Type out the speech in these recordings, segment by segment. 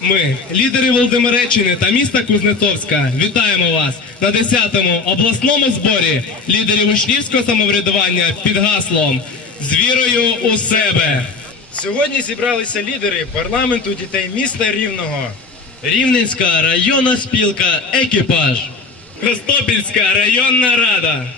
Ми, лідери Володимиреччини та міста Кузнецовська, вітаємо вас на 10-му обласному зборі лідерів учнівського самоврядування під гаслом з вірою у себе. Сьогодні зібралися лідери парламенту дітей міста Рівного. Рівненська районна спілка Екіпаж. Костопільська районна рада.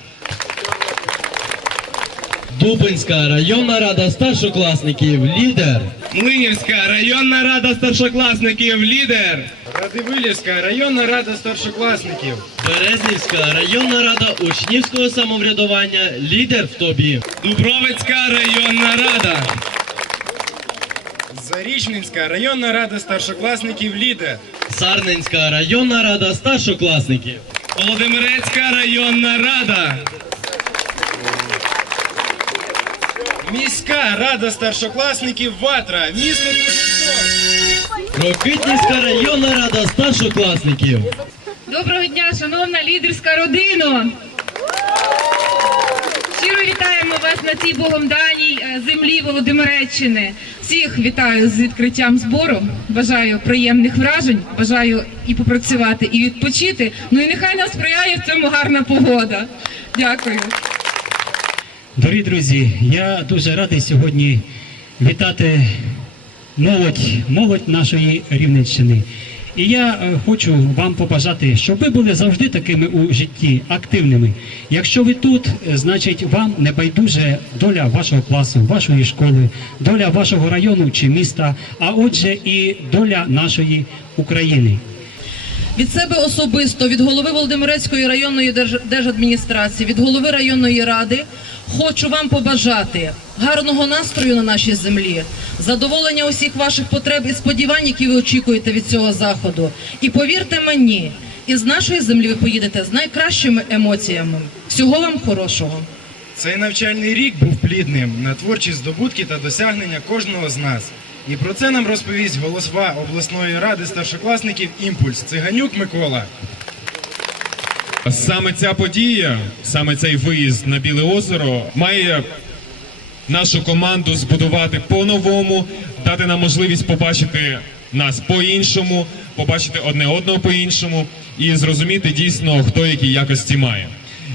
Дубинська районна рада старшокласників лідер. Млинівська районна рада старшокласників лідер. Радивилівська районна рада старшокласників. Березнівська районна рада учнівського самоврядування лідер в тобі. Дубровицька районна рада. Зарічненська районна рада старшокласників лідер. Сарненська районна рада старшокласників. Володимирецька районна рада. Міська рада старшокласників Ватра. Місто. Рокитнівська районна рада старшокласників. Доброго дня, шановна лідерська родина! Щиро вітаємо вас на цій Богом даній е, землі Володимиреччини. Всіх вітаю з відкриттям збору. Бажаю приємних вражень, бажаю і попрацювати, і відпочити. Ну і нехай нам сприяє в цьому гарна погода. Дякую. Дорогі друзі, я дуже радий сьогодні вітати молодь, молодь нашої Рівненщини. І я е, хочу вам побажати, щоб ви були завжди такими у житті, активними. Якщо ви тут, е, значить вам не байдуже доля вашого класу, вашої школи, доля вашого району чи міста, а отже, і доля нашої України. Від себе особисто, від голови Володимирецької районної держадміністрації, від голови районної ради хочу вам побажати гарного настрою на нашій землі, задоволення усіх ваших потреб і сподівань, які ви очікуєте від цього заходу. І повірте мені, із нашої землі ви поїдете з найкращими емоціями. Всього вам хорошого. Цей навчальний рік був плідним на творчі здобутки та досягнення кожного з нас. І про це нам розповість голова обласної ради старшокласників Імпульс Циганюк Микола. Саме ця подія, саме цей виїзд на Біле озеро має нашу команду збудувати по-новому, дати нам можливість побачити нас по-іншому, побачити одне одного по-іншому і зрозуміти дійсно, хто які якості має.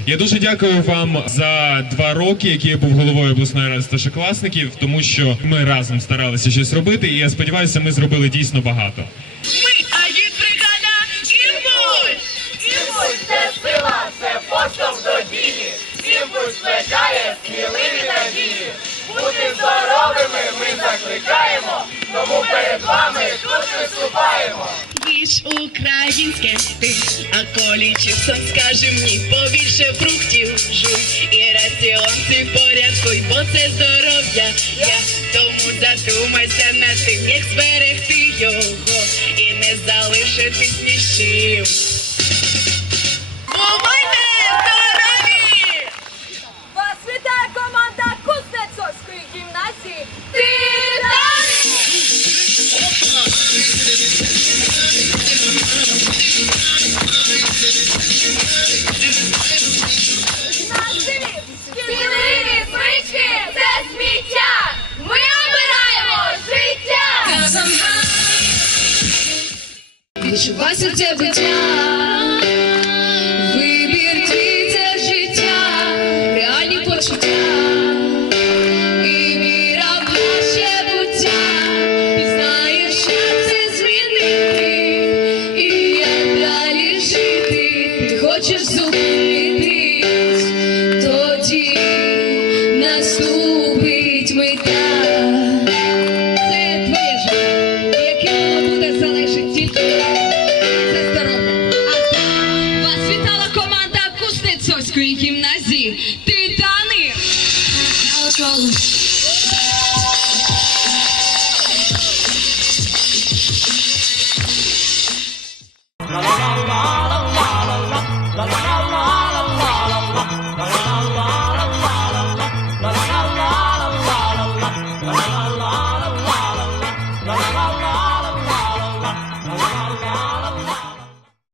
Я дуже дякую вам за два роки, які я був головою обласної ради старшокласників, тому що ми разом старалися щось робити, і я сподіваюся, ми зробили дійсно багато. Ми агітбригада Імпульс! Імпульс – це сила, це поштовх до дії. Імпульс плекає сміливі надії. Бути здоровими ми закликаємо, тому перед вами. Їж українське ти, а коли часом скаже мені побільше фруктів жуй. І раціон ти порядкуй, бо це здоров'я. Я тому задумайся над тим, як зберегти його. І не залишитись ні Відчувайся биття. Життя, реальні почуття. І віра в наше буття. Пізнаєш, що це змінити. І як далі жити. Ти хочеш зупинитись, тоді наступить миття. Київської гімназії.